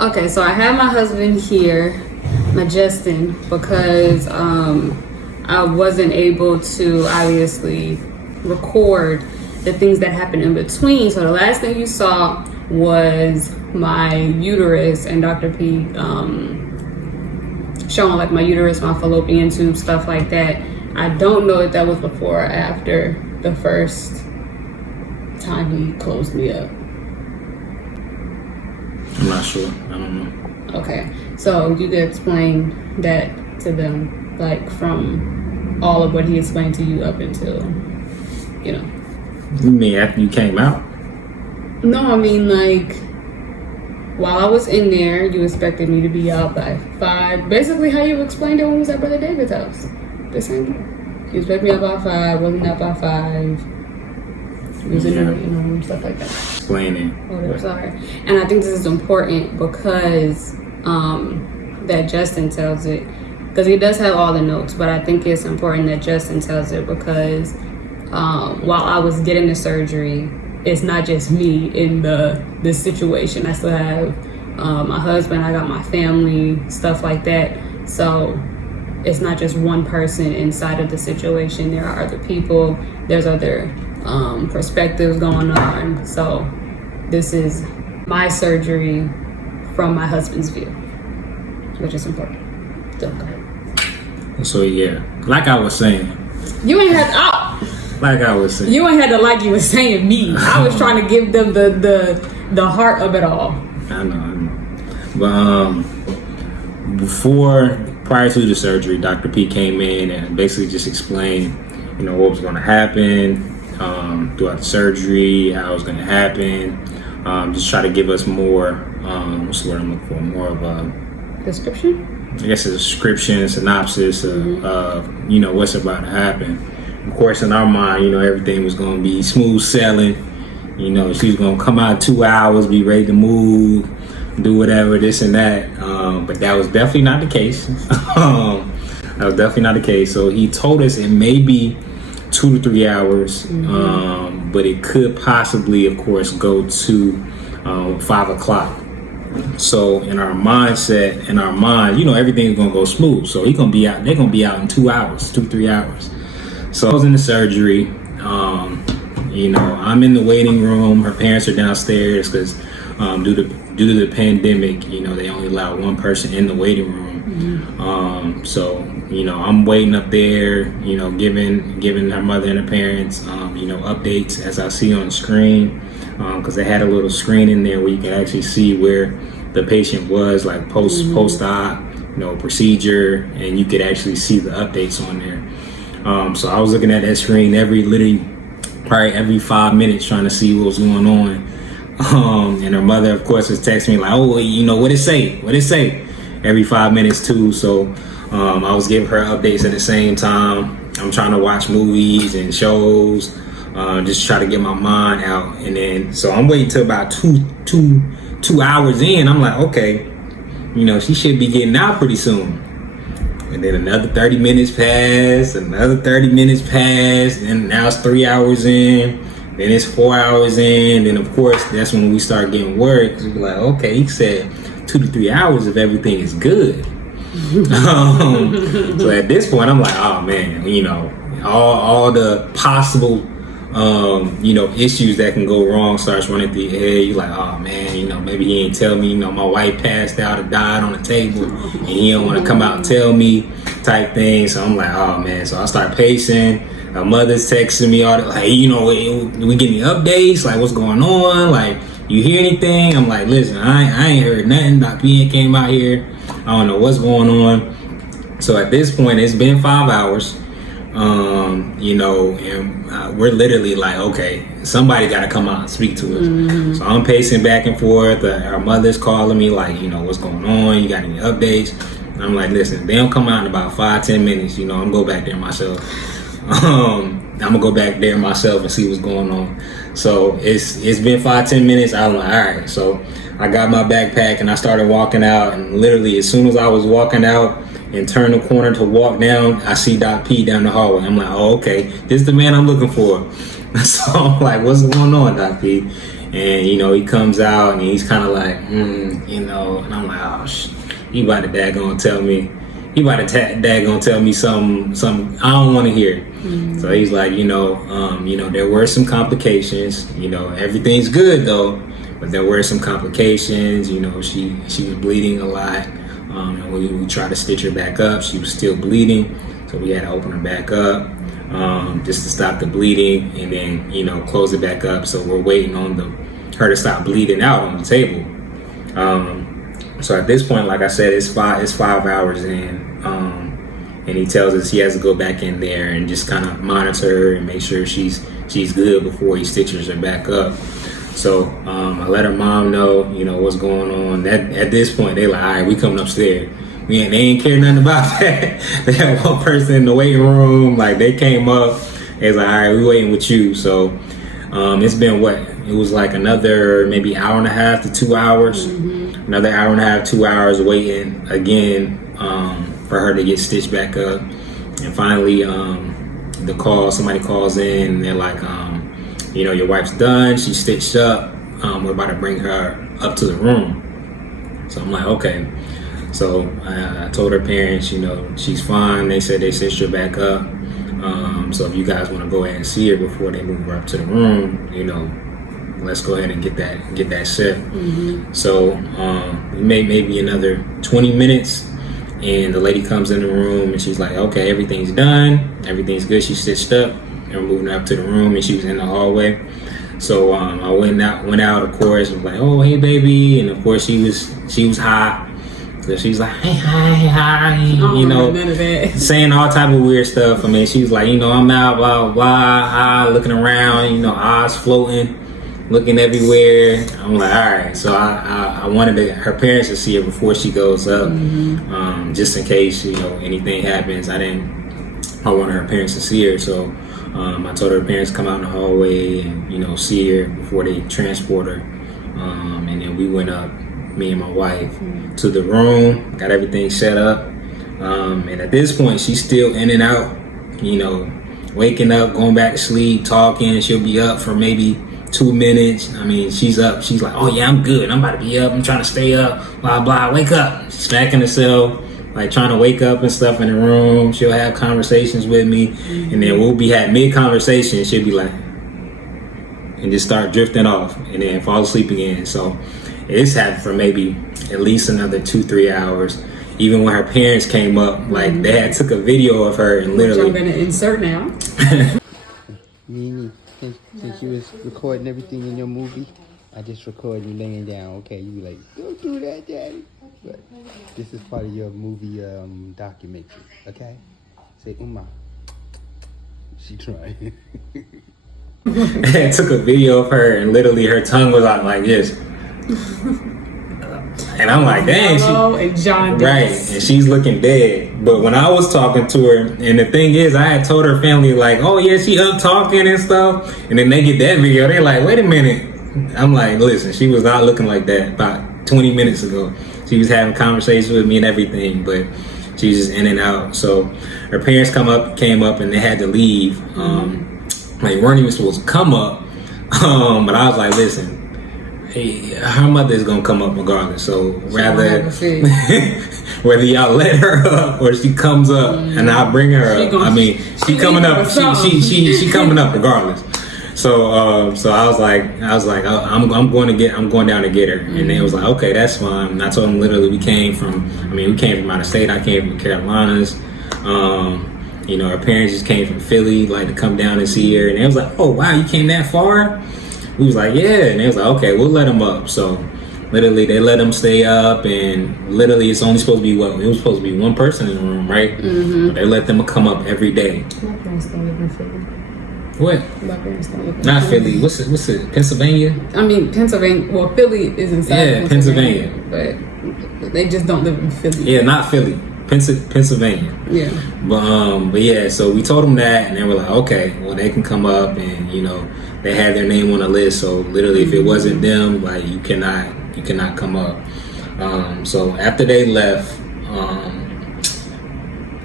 Okay, so I have my husband here, my Justin, because I wasn't able to obviously record the things that happened in between. So the last thing you saw was my uterus and Dr. P showing like my uterus, my fallopian tube, stuff like that. I don't know if that was before or after the first time he closed me up. I'm not sure. I don't know. Okay, so you could explain that to them, like from all of what he explained to you up until, you know. You mean after you came out? No, I mean like while I was in there, you expected me to be out by 5. Basically, how you explained it when we was at Brother David's house. The same thing. You expect me out by 5, wasn't out by 5. It was in the room, stuff like that. Explaining. Oh, sorry. And I think this is important because that Justin tells it, because he does have all the notes, but I think it's important that Justin tells it because while I was getting the surgery, it's not just me in this situation. I still have my husband, I got my family, stuff like that. So it's not just one person inside of the situation. There are other people, there's other perspectives going on. So this is my surgery from my husband's view, which is important. So yeah, like I was saying. You ain't had Like I was saying. You ain't had to like you were saying me. I was trying to give them the heart of it all. I know. But prior to the surgery, Dr. P came in and basically just explained, what was going to happen throughout the surgery, how it was going to happen. Just try to give us more, what's the word I'm looking for? More of a description? I guess a description, a synopsis of what's about to happen. Of course, in our mind, everything was going to be smooth sailing. She was going to come out 2 hours, be ready to move, do whatever, this and that. But that was definitely not the case. So he told us it may be 2 to 3 hours, but it could possibly, of course, go to 5 o'clock. So in our mindset, everything's gonna go smooth. So they're gonna be out in 2 hours, 2-3 hours. So I was in the surgery. I'm in the waiting room. Her parents are downstairs because due to the pandemic, they only allow one person in the waiting room. So I'm waiting up there, giving her mother and her parents, updates as I see on the screen. Because they had a little screen in there where you can actually see where the patient was, like post-op, procedure, and you could actually see the updates on there. So I was looking at that screen probably every 5 minutes trying to see what was going on. And her mother, of course, was texting me like, what it say? Every 5 minutes too. So I was giving her updates at the same time. I'm trying to watch movies and shows. Just try to get my mind out, and then so I'm waiting till about two hours in. I'm like, okay, she should be getting out pretty soon. And then another 30 minutes passed, and now it's 3 hours in, then it's 4 hours in. Then of course that's when we start getting worried because we're like, okay, he said 2 to 3 hours if everything is good. So at this point I'm like, oh man, all the possible issues that can go wrong starts running through your head. You're like, oh man, maybe he ain't tell me, my wife passed out or died on the table and he don't want to come out and tell me type thing. So I'm like, oh man. So I start pacing. My mother's texting me all the, like, we getting updates, like what's going on, like you hear anything? I'm like, listen, I ain't heard nothing. Dr. P came out here, I don't know what's going on. So at this point it's been 5 hours. And we're literally like, okay, somebody got to come out and speak to us. So I'm pacing back and forth. Our mother's calling me like, what's going on? You got any updates? And I'm like, listen, if they don't come out in about 5-10 minutes, I'm gonna go back there myself. I'm gonna go back there myself and see what's going on. So it's been 5-10 minutes. I was like, all right. So I got my backpack and I started walking out, and literally as soon as I was walking out and turn the corner to walk down, I see Doc P down the hallway. I'm like, oh, okay, this is the man I'm looking for. So I'm like, what's going on, Doc P? And you know, he comes out and he's kind of like, you know, and I'm like, oh, you about to daggone tell me. He about to daggone tell me something I don't want to hear. So he's like, you know, there were some complications. You know, everything's good though, but there were some complications. You know, she was bleeding a lot. And we tried to stitch her back up. She was still bleeding, so we had to open her back up just to stop the bleeding, and then you know close it back up. So we're waiting on her to stop bleeding out on the table. So at this point, like I said, it's 5 hours in, and he tells us he has to go back in there and just kind of monitor her and make sure she's good before he stitches her back up. So I let her mom know, you know, what's going on. At this point, they like, all right, we coming upstairs. They ain't care nothing about that. They had one person in the waiting room, like they came up. They was like, all right, we waiting with you. So it's been it was like another maybe hour and a half to 2 hours. Another hour and a half, 2 hours waiting again for her to get stitched back up. And finally, somebody calls in and they're like, you know, your wife's done. She's stitched up. We're about to bring her up to the room. So I'm like, okay. So I told her parents, you know, she's fine. They said they stitched her back up. So if you guys want to go ahead and see her before they move her up to the room, you know, let's go ahead and get that set. So we made maybe another 20 minutes, and the lady comes in the room and she's like, okay, everything's done, everything's good, she's stitched up, and we're moving her up to the room, and she was in the hallway. So I went out of course, was like, oh hey baby, and of course she was high. So she's like, hey, hi, you know, saying all type of weird stuff. I mean, she was like, you know, I'm out, blah, blah, blah, looking around, you know, eyes floating, looking everywhere. I'm like, all right. So I wanted her parents to see her before she goes up, just in case, you know, anything happens. I wanted her parents to see her. So I told her parents to come out in the hallway and, you know, see her before they transport her. And then we went up, me and my wife, to the room, got everything set up. And at this point, she's still in and out, you know, waking up, going back to sleep, talking. She'll be up for maybe 2 minutes. I mean, she's up. She's like, oh yeah, I'm good. I'm about to be up. I'm trying to stay up. Blah, blah. Wake up. She's smacking herself, like trying to wake up and stuff in the room. She'll have conversations with me. And then we'll be at mid-conversation. She'll be like, and just start drifting off and then fall asleep again. So it's happened for maybe at least another 2-3 hours. Even when her parents came up, like they had took a video of her and literally. Which I'm gonna insert now. Nene, since you was recording everything in your movie, I just recorded you laying down. Okay, you be like, don't do that, Daddy. But this is part of your movie documentary. Okay, say Uma. She trying. I took a video of her and literally her tongue was out like this. And I'm like, dang, right, and she's looking dead. But when I was talking to her, and the thing is, I had told her family like, oh yeah, she up talking and stuff, and then they get that video, they're like, wait a minute. I'm like, listen, she was not looking like that about 20 minutes ago. She was having conversations with me and everything, but she was just in and out. So her parents came up, and they had to leave. Like, weren't even supposed to come up, but I was like, listen. Hey, her mother is gonna come up regardless. So rather, whether y'all let her up or she comes up and I bring her up, I mean, she coming up. She coming up regardless. So I was like, I'm going down to get her, and they was like, okay, that's fine. And I told them literally we came from out of state. I came from Carolinas. You know, her parents just came from Philly, like to come down and see her, and they was like, oh wow, you came that far. We was like, yeah, and they was like, okay, we'll let them up. So literally they let them stay up, and literally it's only supposed to be it was supposed to be one person in the room, right? But they let them come up every day. My parents don't live in Philly. What? My parents don't live in Not Philly. What's it? Pennsylvania? I mean, Pennsylvania. Well, Philly is inside. Yeah, Pennsylvania. But they just don't live in Philly. Yeah, not Philly. Pennsylvania. Yeah. But yeah, so we told them that, and they were like, okay, well, they can come up, and you know, they had their name on the list. So literally, if it wasn't them, like you cannot come up. So after they left,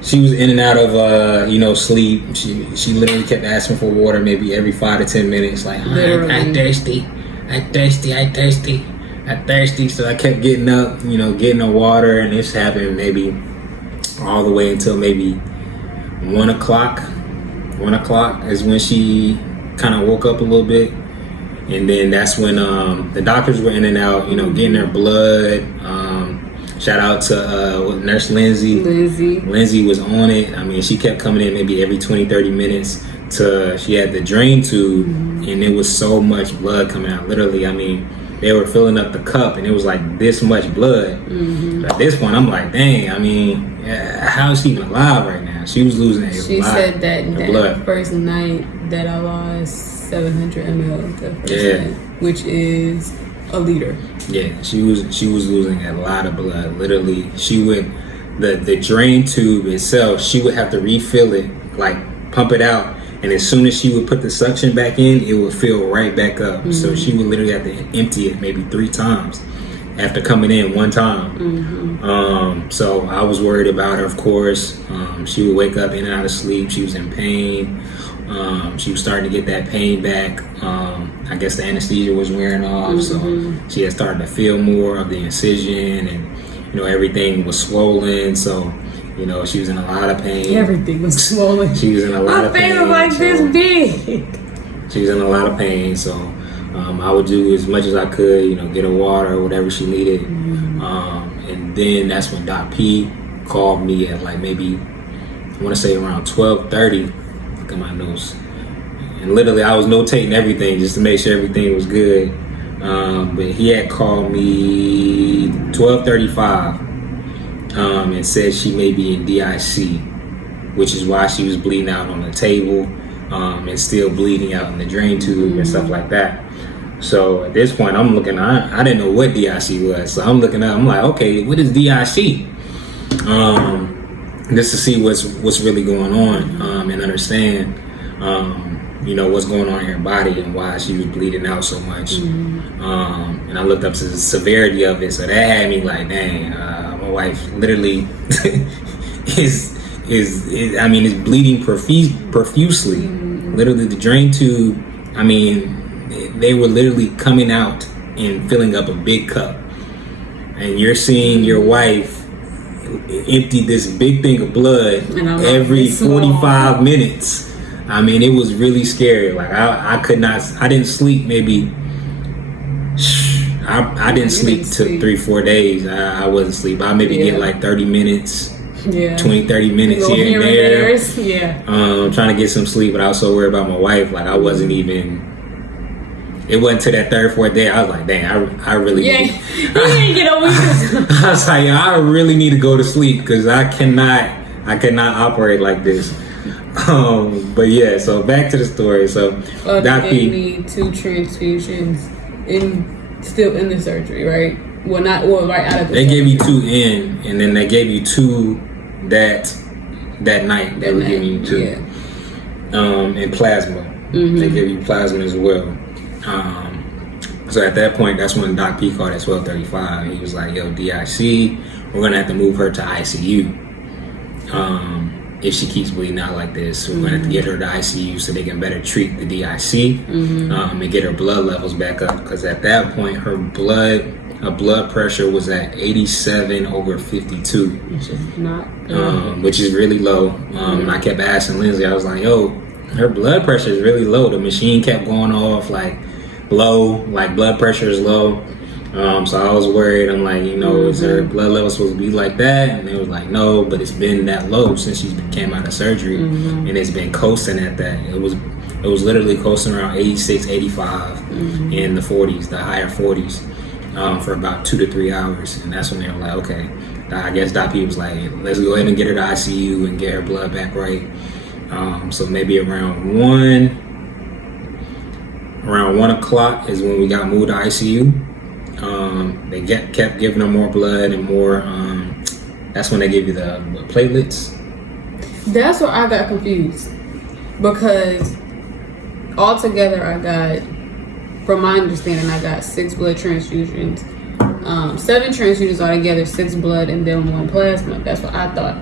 she was in and out of sleep. She literally kept asking for water maybe every 5 to 10 minutes, like I'm thirsty. I thirsty. So I kept getting up, getting the water, and this happened maybe all the way until maybe 1 o'clock. 1 o'clock is when she kind of woke up a little bit. And then that's when the doctors were in and out, getting their blood. Shout out to Nurse Lindsay. Lindsay was on it. I mean, she kept coming in maybe every 20, 30 minutes. She had the drain tube, and it was so much blood coming out. Literally, I mean, they were filling up the cup, and it was like this much blood. At this point, I'm like, dang, I mean, how is she even alive right now? She was losing a lot. She said that blood. First night that I lost 700 ml the first night, which is a liter. Yeah, she was losing a lot of blood. Literally, she would the drain tube itself. She would have to refill it, like pump it out, and as soon as she would put the suction back in, it would fill right back up. So she would literally have to empty it maybe 3 times after coming in 1 time. So I was worried about her, of course. She would wake up in and out of sleep. She was in pain. She was starting to get that pain back. I guess the anesthesia was wearing off, so she had started to feel more of the incision, and everything was swollen. So she was in a lot of pain. Everything was swollen. She was in a lot of pain. My face was like this big. She was in a lot of pain, so I would do as much as I could, get her water or whatever she needed. And then that's when Doc P called me at like maybe, I want to say around 12:30. Look at my notes. And literally I was notating everything just to make sure everything was good. But he had called me 12:35 and said she may be in DIC, which is why she was bleeding out on the table and still bleeding out in the drain tube and stuff like that. So at this point I'm looking, I didn't know what DIC was. So I'm looking up, I'm like, okay, what is DIC? Just to see what's really going on and understand what's going on in her body and why she was bleeding out so much. And I looked up to the severity of it, so that had me like, dang, my wife literally is bleeding profusely. Literally the drain tube, I mean, they were literally coming out and filling up a big cup, and you're seeing your wife empty this big thing of blood every 45 minutes. I mean, it was really scary. Like I didn't sleep maybe, I didn't sleep to 3-4 days. I wasn't sleep. I maybe get like 30 minutes, 20-30 minutes here and there. Trying to get some sleep, but I was so worried about my wife. Like I wasn't even, it wasn't to that 3rd or 4th day. I was like, dang, I really need. I was like, I really need to go to sleep because I cannot operate like this. But yeah, so back to the story. So they gave me 2 transfusions still in the surgery, right? Right out of the They gave you 2 in, and then they gave you 2 that night. They were giving you 2. And plasma. They gave you plasma as well. So at that point, that's when Doc P called at 12:35. He was like, yo, DIC, we're gonna have to move her to ICU. If she keeps bleeding out like this, we're gonna have to get her to ICU so they can better treat the DIC and get her blood levels back up. Because at that point, her blood pressure was at 87/52, which is not which is really low. And I kept asking Lindsay, I was like, yo, her blood pressure is really low. The machine kept going off like low, like blood pressure is low. So I was worried. I'm like, is her blood level supposed to be like that? And they was like, no, but it's been that low since she came out of surgery, and it's been coasting at that. It was literally coasting around 86, 85 in the 40s, the higher 40s, for about 2 to 3 hours. And that's when they were like, okay, I guess Doc P was like, let's go ahead and get her to ICU and get her blood back right. So maybe around 1 o'clock is when we got moved to ICU. They kept giving her more blood and more. That's when they give you the platelets. That's where I got confused, because altogether I got, from my understanding, I got 6 blood transfusions, 7 transfusions altogether, 6 blood, and then 1 plasma. That's what I thought.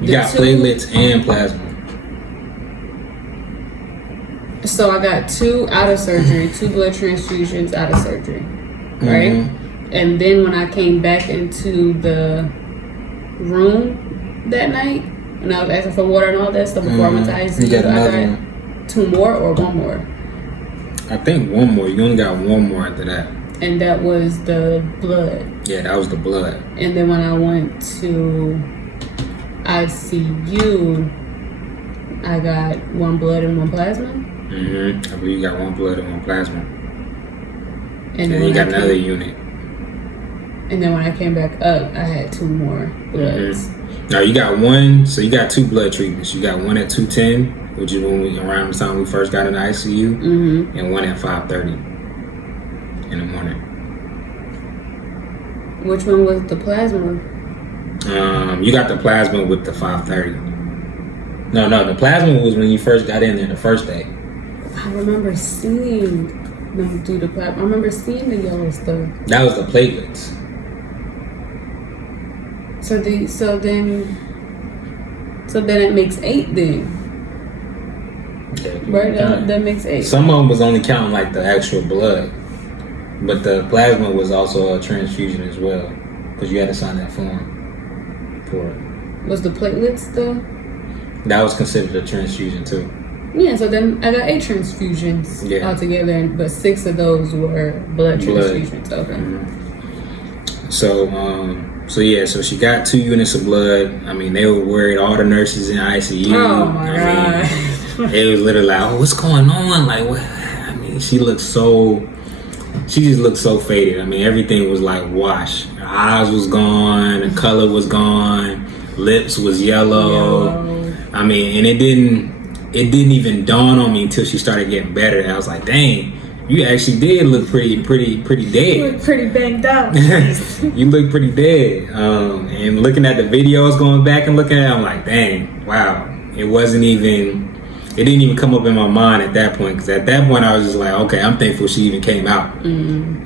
You got platelets and plasma. So I got 2 out of surgery, 2 blood transfusions out of surgery, right? Mm-hmm. And then when I came back into the room that night, and I was asking for water and all that stuff before I went to ICU, You got another I got one. 2 more or 1 more. I think 1 more. You only got 1 more after that. And that was the blood. Yeah, that was the blood. And then when I went to ICU, I got 1 blood and 1 plasma. Mm-hmm. I believe you got 1 blood and 1 plasma. And then you got another unit. And then when I came back up, I had 2 more bloods. Mm-hmm. Now you got 1, so you got 2 blood treatments. You got 1 at 210, which is when around the time we first got in the ICU, Mm-hmm. and 1 at 5:30 in the morning. Which one was the plasma? You got the plasma with the 5:30. No, the plasma was when you first got in there the first day. I remember seeing them do the plasma. I remember seeing the yellow stuff. That was the platelets. So then it makes 8 then. Right? That makes 8. Some of them was only counting like the actual blood, but the plasma was also a transfusion as well, because you had to sign that form for it. Was the platelets though? That was considered a transfusion too. Yeah, so then I got 8 transfusions altogether, but 6 of those were blood transfusions. Okay. Mm-hmm. So she got 2 units of blood. I mean, they were worried, all the nurses in ICU. Oh my God. It was literally like, oh, what's going on? Like, what? I mean, she just looked so faded. I mean, everything was like washed. Her eyes was gone, the color was gone, lips was yellow. I mean, and it didn't even dawn on me until she started getting better. I was like, dang, you actually did look pretty dead. You look pretty banged up. You look pretty dead. And looking at the videos, going back and looking at it, I'm like, dang, wow. It didn't even come up in my mind at that point, because at that point I was just like, okay, I'm thankful she even came out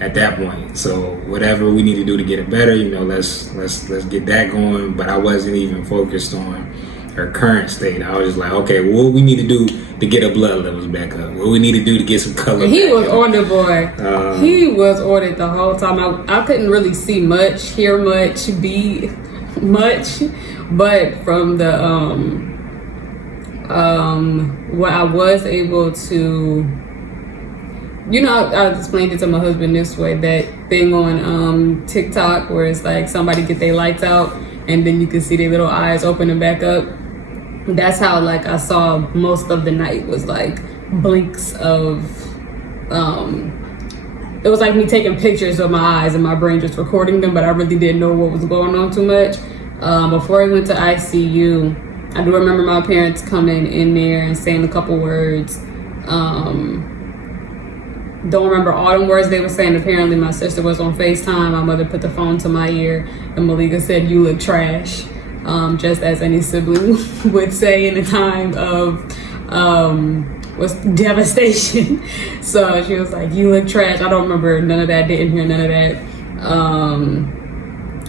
at that point. So whatever we need to do to get it better, let's get that going. But I wasn't even focused on her current state. I was just like, okay, what we need to do to get her blood levels back up? What we need to do to get some color He back was up? on the boy. He was on it the whole time. I couldn't really see much, hear much, be much, but from the what I was able to, I explained it to my husband this way, that thing on TikTok where it's like somebody get their lights out and then you can see their little eyes open and back up. That's how like I saw most of the night, was like blinks of it was like me taking pictures of my eyes and my brain just recording them, but I really didn't know what was going on too much. Before I went to ICU, I do remember my parents coming in there and saying a couple words. Don't remember all them words they were saying. Apparently my sister was on FaceTime. My mother put the phone to my ear and Malika said, "You look trash," just as any sibling would say in a time of was devastation. So she was like, "You look trash." I don't remember none of that, didn't hear none of that.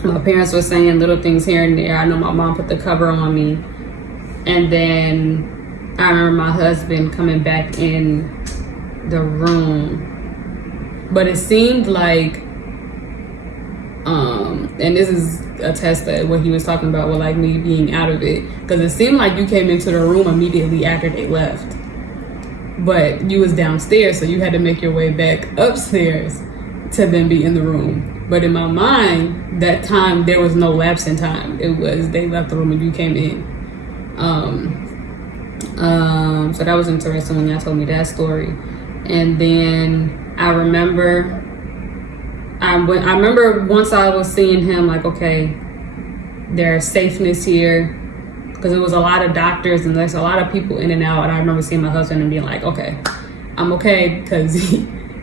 My parents were saying little things here and there. I know my mom put the cover on me. And then I remember my husband coming back in the room. But it seemed like, and this is a test of what he was talking about with like me being out of it. Because it seemed like you came into the room immediately after they left. But you was downstairs, so you had to make your way back upstairs to then be in the room. But in my mind, that time, there was no lapse in time. It was, they left the room and you came in. So that was interesting when y'all told me that story. And then I remember once I was seeing him, like, okay, there's safeness here, because it was a lot of doctors and there's a lot of people in and out. And I remember seeing my husband and being like, okay, I'm okay, because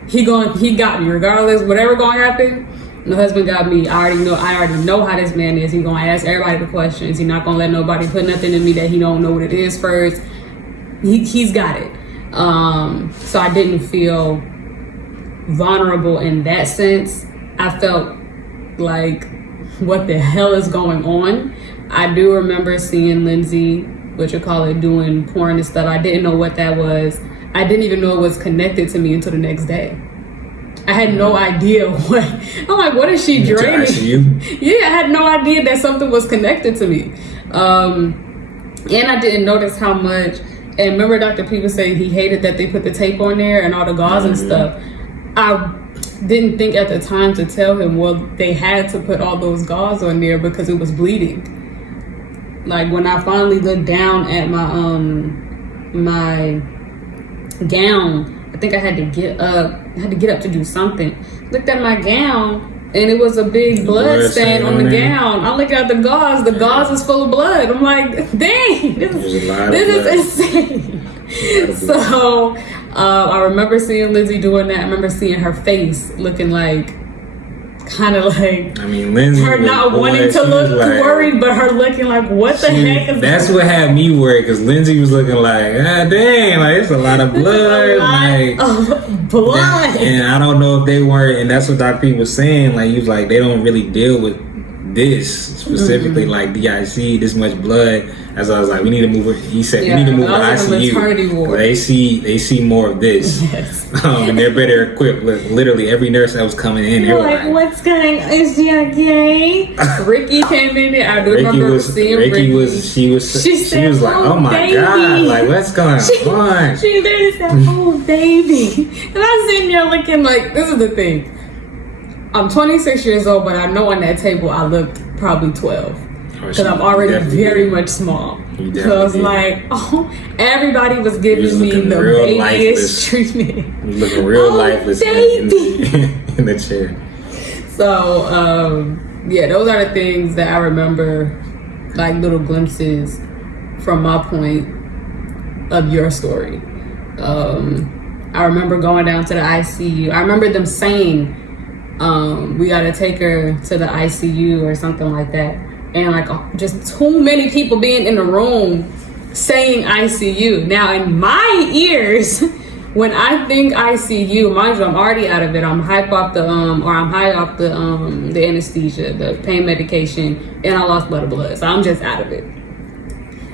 he got me regardless, whatever going to happen. My husband got me. I already know how this man is. He gonna ask everybody the questions. He not gonna let nobody put nothing in me that he don't know what it is first. He's got it. So I didn't feel vulnerable in that sense. I felt like, what the hell is going on? I do remember seeing Lindsay doing porn and stuff. I didn't know what that was. I didn't even know it was connected to me until the next day. I had no idea what. I'm like, what is she draining? Yeah, I had no idea that something was connected to me. And I didn't notice how much. And remember, Dr. P was saying he hated that they put the tape on there and all the gauze and stuff. I didn't think at the time to tell him, well, they had to put all those gauze on there because it was bleeding. Like when I finally looked down at my gown, I think I had to get up. I had to get up to do something. Looked at my gown, and it was a big blood stain on the gown. I look at the gauze. The gauze is full of blood. I'm like, dang, this is insane. So I remember seeing Lizzie doing that. I remember seeing her face looking like, kind of like, I mean, Lindsay, her not wanting to look worried, but her looking like, what the heck is that's what had me worried, because Lindsay was looking like, ah, dang, like it's a lot of blood, blood. And I don't know if they weren't, and that's what Dr. P was saying, like he was like, they don't really deal with this specifically, like DIC, this much blood. As I was like, we need to move it. He said, we need to move to ICU. They see more of this. Yes. And they're better equipped with literally every nurse that was coming in. They were like, what's going on? Is she okay? Ricky came in there. I do remember seeing Ricky. She was like, oh my baby. God, like what's going on? She literally said, oh baby. And I was sitting there looking like, this is the thing. I'm 26 years old, but I know on that table I looked probably 12. Because I'm already very much small. So I was like, oh, everybody was giving me the babyest treatment. You was looking real lifeless in the chair. So, yeah, those are the things that I remember, like little glimpses from my point of your story. I remember going down to the ICU. I remember them saying, we got to take her to the ICU or something like that. And like just too many people being in the room saying ICU. Now in my ears, when I think ICU, mind you, I'm already out of it. I'm high off the the anesthesia, the pain medication, and I lost a lot of blood. So I'm just out of it.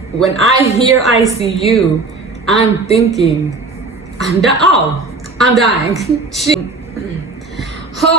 When I hear ICU, I'm thinking, I'm dying. Oh.